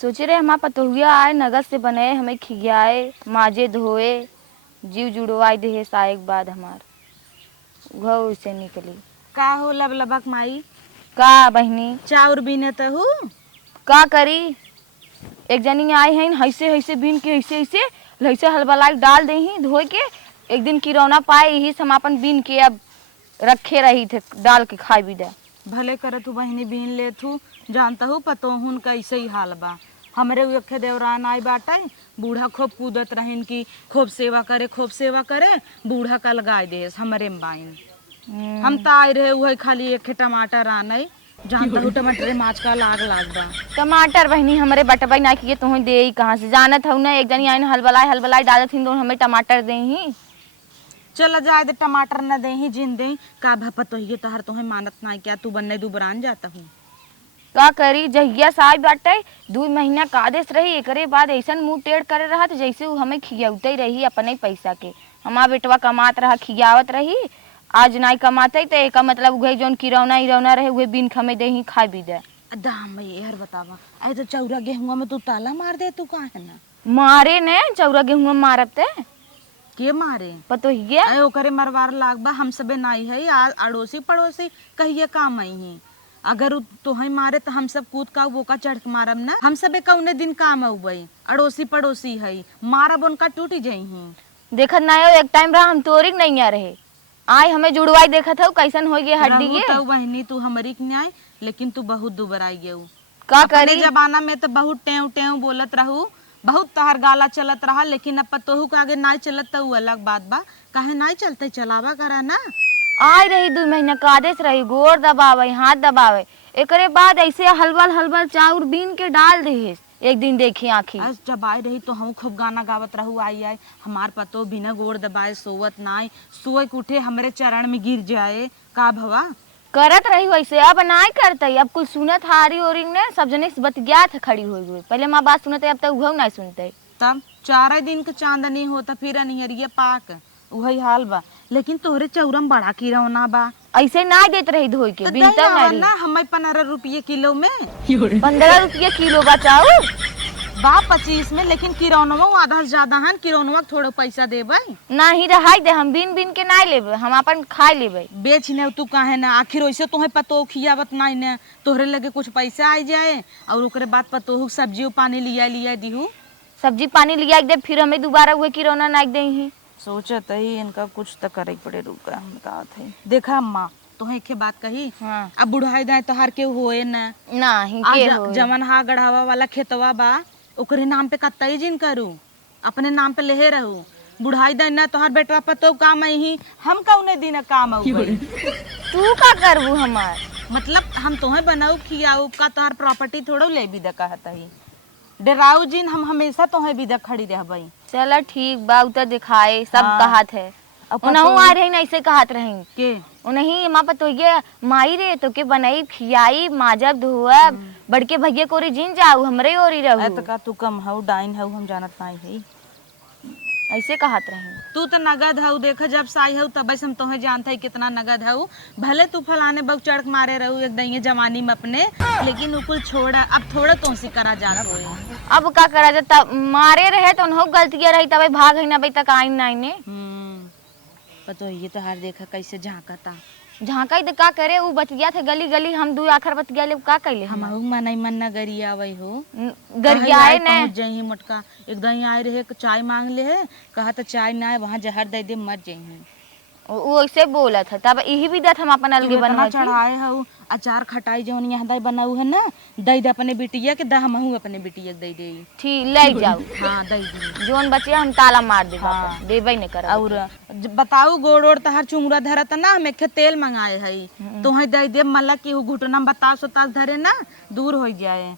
सोचे रहे हमारा पतोहिया आए नगद से बने हमें खियाए माजे धोए जीव जुड़वाए दे साए के बाद हमार घाव से निकली। का हो लबलबक माई का बहनी चाउर बीने तहु का करी। एक जनी आए हैं हैसे हैसे बीन के हैसे हैसे हैसे हलबलाई डाल दे ही धोए के एक दिन किरौना पाए यही से हम अपन बीन के अब रखे रही थे डाल के खाए भी दे। भले करे तू बहनी बीन ले तू जानता हूँ पतोहुन कैसे ही हाल बा। हमरे उखे देवरान आई बाटे बूढ़ा खूब कूदत रहिन की खूब सेवा करे बूढ़ा का लगाए दे हमरे में बाइन। हम तो आए रहे वही खाली एक टमाटर आने जानता हूँ टमाटर माछ का लाग बा। टमाटर बहनी हमारे बटवाई ना किए तुम्हें दे ही कहाँ से जानत हूँ ना एक जनी आइन हलबलाई डालत थी हमें टमाटर दे ही। चल जाए दे टमाटर न दे ही जिन दे का भपत तो तहर तुम्हें मानत ना क्या तू बनने दुबरान जाता हूँ का करी जहिया साई बाटे 2 महीना कादेश रही एकरे बाद ऐसन मुंह टेढ़ करे रहा तो जैसे वो हमें खियावते रही अपने पैसा के हमारा बेटवा कमात रहा खियावत रही आज नहीं कमाते तो एक मतलब उहे जौन किरौना रहे उहे बिन खमे दे ही खा भी दे। दाम यार बतावा आई तो चौरा गेहुआ में तू ताला मार दे तू काहे ना मारे ने चौरा गेहूं मारब ते के मारे पतोहिया अरे ओकरे मरवार लाग बा हम सबे नाई है अड़ोसी पड़ोसी कहिए काम आई है अगर तोहई मारे तो हम सब कूद का वो का चढ़ के मारब ना हम सबे कौने दिन काम अउबई अड़ोसी पड़ोसी है मारब उनका टूट जाई है देखत ना हो एक टाइम रहा हम तोरिक नहीं आ रहे आए हमें जुड़वाई देखत हो कैसन हो गए हड्डी ये तो बहनी तू हमारी के न्याय लेकिन तू बहुत दुबराई गयू का करी जमाना में तो बहुत टेव टेव बोलत रहू बहुत तहर गाला चलत रहा लेकिन अब पतोहू के आगे नाई चलत तो अलग बात बा काहे नाई चलते चलावा करा ना। आए रही 2 महीना कादेश रही गोर दबावे हाथ दबावे एकरे बाद ऐसे हलबल चाउर बीन के डाल दे एक दिन देखी आखी जब आई रही तो हम खूब गाना गावत रहू आई हमार पतो बिना गोड़ दबाए सोवत नाई सोए के उठे हमरे चरण में गिर जाए का भवा करत रही वैसे अब नहीं करते अब कुछ सुनत हारी ओरिंग ने सब जने बतिया था खड़ी हो गई पहले माँ बात सुनते अब तक उहो नहीं सुनते तब 4 दिन के चांदनी होता फिर अनिहरिया पाक वही हाल बा लेकिन तोहरे चौरम बड़ा किरौना बा ऐसे ना देत रही धोई के बिनता नहीं ना हमें 15 रुपये किलो में 15 रुपये किलो बचाओ बा 25 में लेकिन किरौनवा आधा से ज्यादा है किरौनवा थोड़ा पैसा देबे नहीं रहाई दे हम बिन के ना लेबे हम अपन खा लेबे बेच ने तू काहे ना आखिर वैसे तुम्हें पतो खियावत नहीं ने तोहरे लगे कुछ पैसा आ जाए और ओकरे बाद पतो सब्जी पानी लिया दीहू सब्जी पानी लिया दे फिर हमें दोबारा हुए किरौना नाक दे ही सोचत ही इनका कुछ तो करे पड़े रुका हम कहत है देखा अम्मा तोहे एक बात कही हाँ। अब बुढ़ाई दाए तोहार के होए ना नहीं के हो जमन हा गढ़ावा वाला खेतवा बा ओकरे नाम पे कतई जिन करू अपने नाम पे लेहे रहू बुढ़ाई दाए ना तोहार बेटवा पतो काम ही हम कौने दिन काम आऊ तू का करबू हमार मतलब हम तोहे बनाऊ खियाऊ का तोहार प्रॉपर्टी थोड़ो ले भी द कहत ही डराऊ जिन हम हमेशा तोहे भी द खड़ी रहबई चला ठीक बा उतर दिखाए सब कहत है उनहु आ रही ना ऐसे कहत रही के उन्हीं माँ पतो ये माई रे तो के बनाई खियाई माजब धोअब बड़के भैया को रे जिन जाऊ हमरे ओरी रहू तो का तू कम हऊ डाइन हऊ हम जानत नहीं है ऐसे कहत रही तू तो नगद हऊ देख जब साई हऊ तब हम तोहे जानते कितना नगद हऊ भले तू फलाने बग चढ़ मारे रहू एक दही जवानी में अपने लेकिन उकुल छोड़ा अब थोड़ा तो सी करा जात हो अब का करा जाता मारे रहे तो उन्हों गलतियां रही तब भाग है ना भाई तक आई नहीं ने पतो ये तो हार देखा कैसे झांकता झांकाई दे का करे वो बतिया थे गली गली हम 2 आखर बतिया ले का कैले हम मनई मन न गरिया वही हो गरियाए ने पहुंच जही मोटका एक दही आए रहे चाय मांग ले है कहा तो चाय ना है वहां जहर दे दे मर जही वो ऐसे बोला था तब यही भी दत हम अपन अलगे बनवा चढ़ाए हऊ अचार खटाई जौन यहाँ दई बनाऊ है ना दई दे अपने बिटिया के दा हमहू अपने बिटिया के दई दे ठीक ले जाओ हां दई दे जोन बचे हम ताला मार दे देबे न कर और बताऊ गोड़ ओड़ तहर चुंगरा धरत ना हम एक तेल मंगाए हई तोहे दई दे मल्ला की घुटना बताओ सोतास धरे ना दूर हो जाए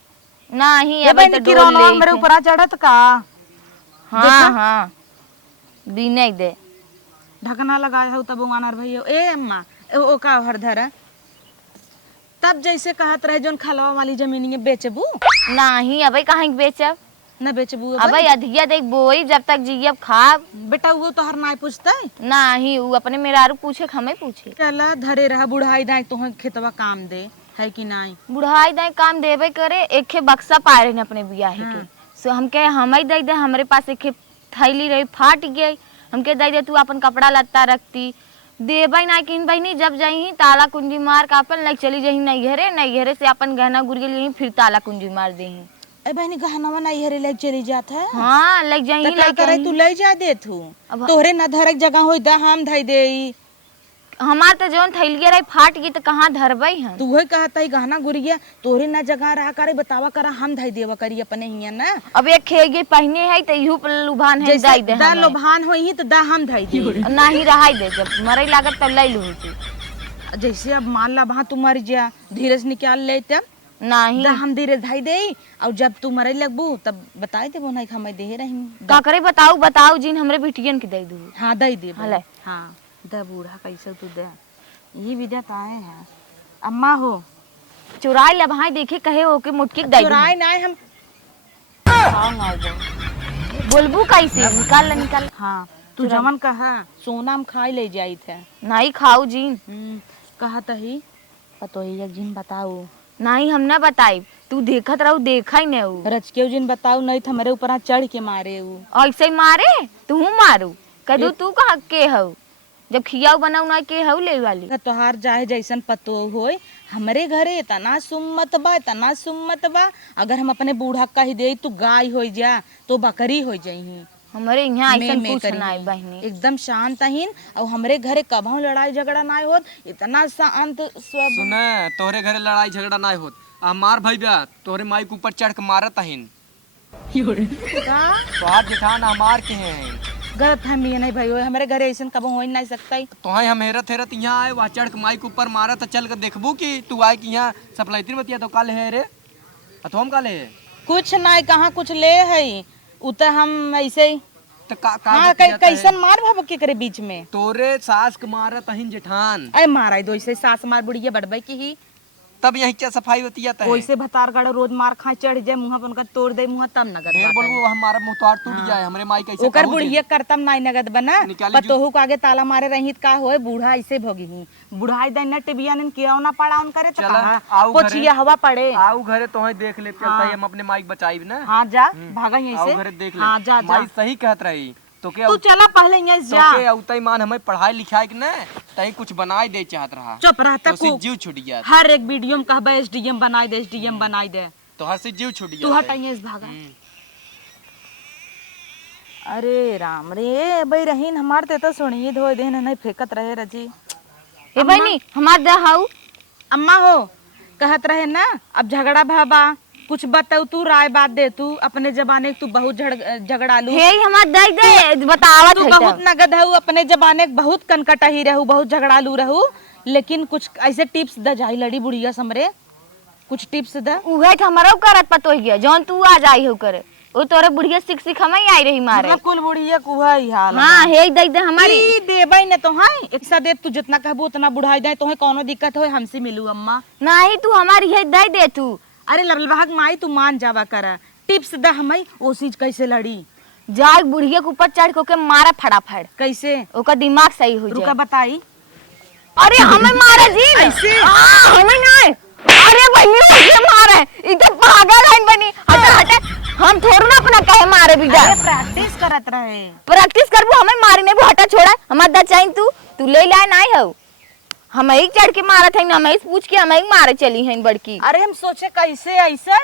नहीं अब तो किरोना हमरे ऊपर चढ़त का हां हां बिने दे ढकना लगाए हो तब उमानर भैया ए अम्मा ओ का हर धरा तब जैसे कहत रहे जोन खलवा वाली जमीन बेचबू नहीं अबे कहाँ बेचब न बेचबू अबे अधिया देख बोई जब तक जियब खाब बेटा वो तो हर नाई पूछते नहीं वो अपने मेरारू पूछे हमें पूछे चला धरे रहा बुढ़ाई दाई तो खेतवा काम दे है कि नहीं? बुढ़ाई दाई काम देवे करे, एक बक्सा पाए रहे अपने बियाह के। सो हम कहे हम ही दे दे, हमारे पास एक थैली रही फाट गई, हमके दे दे तू अपन कपड़ा लत्ता रखती। देबई ना किन बहनी, जब जाही ताला कुंजी मार का अपन लग चली जाही नैहरे से अपन गहना गुड़िया ली फिर ताला कुंजी मार देही। ए बहनी गहना नहीं हरे लग चली जात है। हाँ लग जाही तो क्या करे तू ले जा दे तू तोहरे ना धरक जगह होई दा हम धई देई। हमार तो जौन थैलिया रही फाट गई तो कहाँ धरबई हम। तू वही कहता है गहना गुड़िया तोहरे ना जगह रहा करे बतावा करा हम धई देवा करी अपने हिया ना। अब एक खेगे पहने है तो इहू पर लुभान है दाई दे दा लोभान होई तो दा हम धई दे नहीं रहाई दे, जब मरे लागत तब ले लू जैसे अब मान ला वहां तू मर जा धीरज निकाल ले तब नहीं दा हम धीरज धई दे और जब तू मरे लगबू तब बताई दे वो नहीं हमें दे रही का करे बताऊ जिन हमरे बिटियन के दे दू। हाँ दई दे हले। हाँ दा बूढ़ा कैसे तू दे ये विद्या आए हैं अम्मा हो चुराई ले भाई देखे कहे हो के मुटकी दे चुराई नहीं हम बोलबू कैसे निकाल। हाँ तू जमन कहा सोना हम खाई ले जाई थे नहीं खाऊ जीन कहा तही पतो ही एक जिन बताओ नहीं हम ना बताई, तू देखत रहू देखा ही नहीं हूँ। रच के जिन बताओ नहीं था मेरे ऊपर चढ़ के मारे हूँ ऐसे ही मारे तू मारू कदू तू कहा के हऊ जब खियाऊ बनाऊ ना के हऊ ले वाली तोहार जाए जैसन पतो होय हमरे घरे तना सुम्मत बा अगर हम अपने बूढ़ा कह दे तू गाय हो जा तो बकरी हो जाही। हमारे यहाँ ऐसा कुछ नहीं बहनी, एकदम शांत अहिन और हमरे घरे कभू लड़ाई झगड़ा ना होत इतना शांत स्वभाव। सुने तोहरे घरे लड़ाई झगड़ा ना होत हमार भैया तोहरे माई के ऊपर चढ़ के मारत अहिन। तोहार जेठान हमार के हैं गलत फहमी नहीं भाई हमारे घरे ऐसा कभू हो नहीं सकता। तोहे हम हेरत यहाँ आए वहाँ चढ़ के माई के ऊपर मारत चल के देखबू कि तू आए कि यहाँ सप्लाईती बतिया तो काले है रे तो हम काले है कुछ नहीं कहाँ कुछ ले है उत हम ऐसे ही तो हाँ कैसन मार भाव के करे बीच में तोरे सास के मारत अहिन जेठान। अरे मारा दो ऐसे सास मार बुढ़िया बढ़बे की ही तब यही क्या सफाई बतियाता है वैसे भतार गड़ रोज मार खा चढ़ जाए मुंह पर उनका तोड़ दे मुंह तब नगद ढेर बोलबो हमारा मुंह तोड़ टूट जाए हमरे माई कैसे ओकर बुढ़िया करतम नहीं नगद बना निकाली पतोहू के आगे ताला मारे रही का होए बूढ़ा ऐसे भोगी ही बुढ़ाई दिन टिबिया ने किया ना पड़ा उन करे तो आओ पोछिया हवा पड़े आओ घरे तोहे देख ले चलता है हम अपने माई बचाई ना। हाँ जा भागा यहीं आओ से घरे देख ले हाँ जा माई सही कहत रही तो के तू चला पहले यहीं जा तो के उतई मान हमें पढ़ाई लिखाई के ना तई कुछ बनाई दे चाहत रहा चुप रहता तो जीव छूट गया हर एक वीडियो में कहबे एसडीएम बनाई दे एसडीएम बनाई दे तो हर से जीव छूट गया तू हटाइए इस भागा। अरे राम रे भाई रहीन हमार ते तो सुनिए धोए देन नहीं फेंकत रहे रजी ए बहनी हमार दा हऊ अम्मा हो कहत रहे ना अब झगड़ा भाबा कुछ बताऊ तू राय बात दे तू अपने जबाने तू बहुत झगड़ालू हे हमार दई दे बतावत तू है बहुत नगद हऊ अपने जबाने बहुत कनकटही रहू बहुत झगड़ालू रहू लेकिन कुछ ऐसे टिप्स द जाई लड़ी बुढ़िया समरे कुछ टिप्स द उहे त हमरो करत पतो ही जौन तू आ जाई हो करे ओ तोरे बुढ़िया सिख हम आई रही मारे मतलब कुल बुढ़िया कुहा ही हाल हां हे दई दे हमारी ई देबई न तो हां एक सा दे तू जितना कहबू उतना बुढ़ाई दे तोहे कोनो दिक्कत होय हमसे मिलू अम्मा नहीं तू हमारी हे दई दे तू। अरे लबलबाहक माई तू मान जावा करा टिप्स द हमें ओ चीज कैसे लड़ी जाए बुढ़िया के ऊपर चढ़ के मारा फटाफट कैसे ओका दिमाग सही हो रुका जाए। बताई अरे हमें मारा जी ऐसे? हमें नहीं अरे बहनी मुझे मारा है ई तो पागल है बनी हटा हटा हम थोड़ा ना अपना कहे मारे बिजा प्रैक्टिस करत रहे प्रैक्टिस करबो हमें मारी नहीं वो हटा छोड़ा हमार दा चाहिए तू ले लाए नहीं हो हम एक चढ़ के मारत है ना हम पूछ के हम मारे चली हैं बड़की। अरे हम सोचे कैसे ऐसे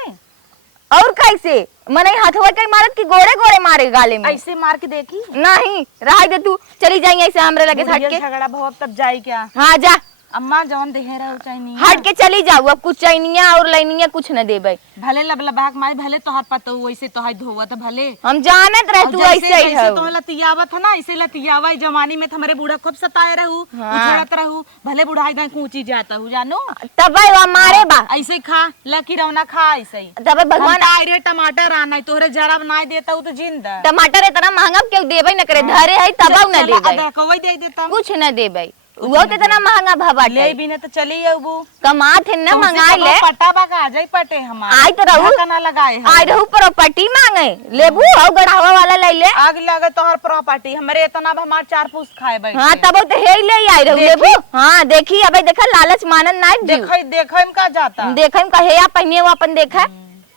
और कैसे मने हाथवा के मारत की गोरे गोरे मारे गाले में ऐसे मार के देखी नहीं रहा दे तू चली जाएंगे ऐसे हमरे लगे हट के झगड़ा बहुत तब जाई क्या हाँ जा अम्मा जौन देहे रहो चाहे नहीं हट के चली जाऊ अब कुछ चैनिया और लाइनिया कुछ न देबे भले लबलबाहक माई भले तोहार पतो वैसे तोहार धोवत भले हम जानत रह तू ऐसे ही जैसे हो तो लतियावत है ना ऐसे लतियावा जवानी में हमारे बूढ़ा खूब सताए रहू उछड़त रहू भले बुढ़ाई दाई कूची जाता हूँ जानो तब मारे बा ऐसे खा लकी रौना खा ऐसे ही तब भगवान रे टमाटर आना तोहरे जरा बनाई देता हूँ तो जिंदा टमाटर इतना महंगा क्यों देबे न करे धरे है तब न देबे कवई दे देता कुछ न देबे वो तो इतना महंगा ले भबाटे भी न तो चली अबू कमात है ना मंगाई ले पट्टा बाका आ जाई पटे हमारा आई तो रहू कना लगाए आई रहू प्रॉपर्टी मांगे लेबू और गढ़ावा वाला ले ले आग लगे तोहर प्रॉपर्टी हमरे इतना हमार 4 पूस खाए बैठ हाँ तब तो हे ले आई रहू लेबू हाँ देखी अबे देखा लालच मानन ना जी देखै में का जाता देखम का हे या पहने वो अपन देखा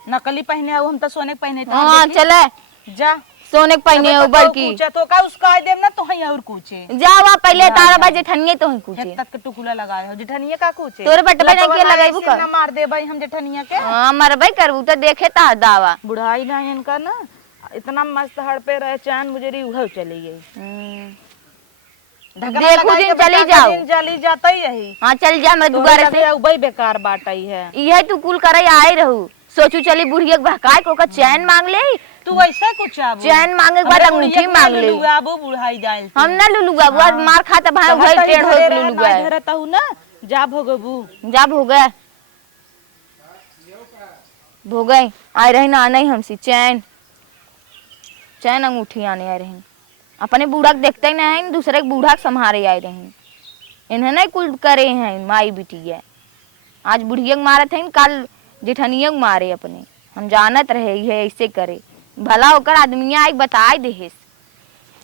नकली पहने हम तो सोने के पहने हाँ चले जा सोने के पहने ऊपर की तो का उसका आई देम ना तो ही और कुछे जावा पहले तारा बाजे ठनिए तो ही कुछ तक के टुकुला लगाए हो जेठनिया का कुछे तोरे बटबे नहीं के लगाइबू ना मार दे भाई हम जेठनिया के हां मरबे करबू तो देखे ता दावा बुढ़ाई ना इनका ना इतना मस्त हड़ पे रहे चांद मुझे उहव चली गई देखो दिन चली जाओ चली जाता ही यही हां चल जा मैं दुबारा से उबई बेकार बाटई है यही तू कुल करे आए रहू सोचू चली बुढ़िया के बहकाए को का चैन मांग ले तू ऐसा कुछ आबू चैन मांगे के बाद अंगूठी मांग ले आबू बुढ़ाई जाए हम ना लुलू बाबू आज मार खाता भाई भाई टेढ़ हो लुलू गए रहता हूं ना जा भोगबू जब हो गए भोगई आए रही ना नहीं हमसी चैन चैन अंगूठी आने आए रही अपने बूढ़ा के देखते ही नहीं दूसरे के बूढ़ा के संभारे आए रही इन्हें नहीं कुल करे हैं माई बिटिया आज बुढ़िया के मारे थे कल जेठनिया के मारे अपने हम जानत रहे है ऐसे करे भला होकर आदमी आई बताए देहिस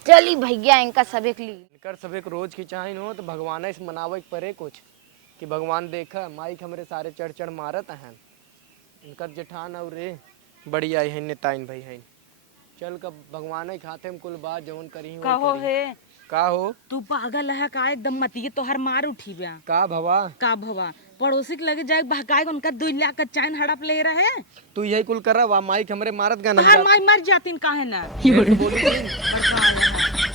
चली भैया इनका सब एक ली इनकर सब एक रोज की चाहन हो तो भगवान से मनावे के परे कुछ कि भगवान देखा माइक हमरे सारे चढ़ चढ़ मारत हैं इनकर जेठान और रे बड़ी आई है नेताइन भाई है चल कब भगवान ही खाते में कुल बात जवन करी कहो है का हो तू पागल है का एकदम मती तोहर मार उठी बा का भवा का भवा पड़ोसी के लगे जाए बहकाए उनका 2 लाख का चैन हड़प ले रहे तू यही कुल कर रहा माइक हमरे मारत गाना हर माई मर जातीन काहे ना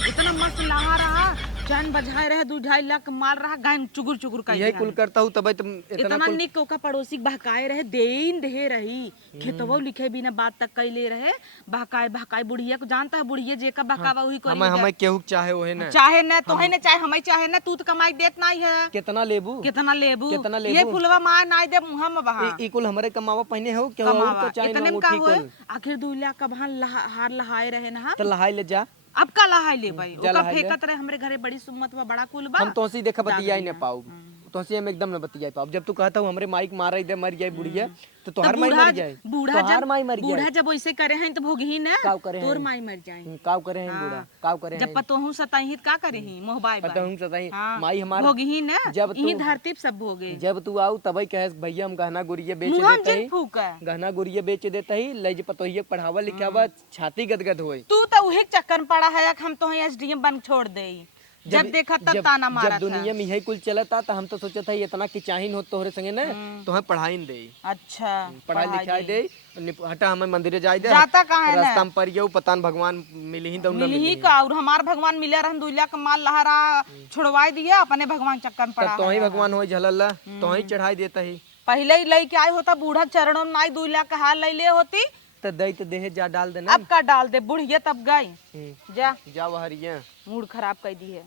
इतना मस्त लहा रहा चैन बजाए रहे 2-2.5 लाख मार रहा गायन चुगुर चुगुर का यही कुल करता हूँ तब तुम इतना निक का पड़ोसी बहकाए रहे देन दे रही खेतवा लिखे बिना बात तक कैले रहे बहकाए बहकाए बुढ़िया को जानता है बुढ़िया जेका बहकावा हुई कोई हमें केहू चाहे वो है ना चाहे ना तो है ना चाहे हमें चाहे ना तू तो कमाई देत नहीं है कितना लेबू कितना लेबू ये फुलवा मार नहीं दे मुंह में बहा ई कुल हमरे कमावा पहने हो क्या और तो चाहे इतने ना में का मुठी हुए कुल आखिर 2 लाख का भान हार लहाए रहे ना तो लहाई ले जा अब का लहाई ले भाई जा ओका लहाई ले। फेंकत रहे हमरे घरे बड़ी सुम्मत व बड़ा कुल बा हम तो सी देखा बतिया ही ना पाऊ तो सी हम एकदम ना बतिया पाऊ जब तू कहता हूँ हमरे माइक मार दे मर जाए बुढ़िया तो तोहार माई मर जाए तोहार माई मर बूढ़ा जाए जब वैसे करे हैं तो भोगी ना काव करे तोर हैं माई मर जाए काव करे हैं बूढ़ा काव करे हैं जब पतोहू सताही का करे ही मोहबाई पता हूँ सताई हाँ, माई हमार भोगी ही ना जब यही तू धरती पे सब भोगे जब तू आऊ तभी कहे भैया हम गहना गुड़िया बेच मुंह देते जिन ही फूका गहना गुड़िया बेच देता ही ले जे पतोहिया पढ़ावा लिखावा छाती गदगद होई तू तो उहे चक्कर में पड़ा है हम तो एसडीएम बन छोड़ दे जब देखा तब ताना मारा जब दुनिया में यही कुल चलता तो हम तो सोचा था इतना की चाहिन हो तोहरे संगे ना तो हम पढ़ाई दे अच्छा पढ़ाई लिखाई दे हटा हमें मंदिर जाए दे जाता कहाँ है ना? रास्ता में परियो पता न भगवान मिली ही तो न मिली मिली ही का और हमार भगवान मिले रहन 2 लाख माल लहरा छुड़वाई दिया अपने भगवान चक्कर में पड़ा तो ही भगवान हो झलल तो ही चढ़ाई देता ही पहले ही लई के आए होता बूढ़ा चरणों में आई 2 लाख का हाल ले होती तो दई तो देह जा डाल देना अब का डाल दे बुढ़िया तब गई जा जा हरिया मूड खराब कर दी है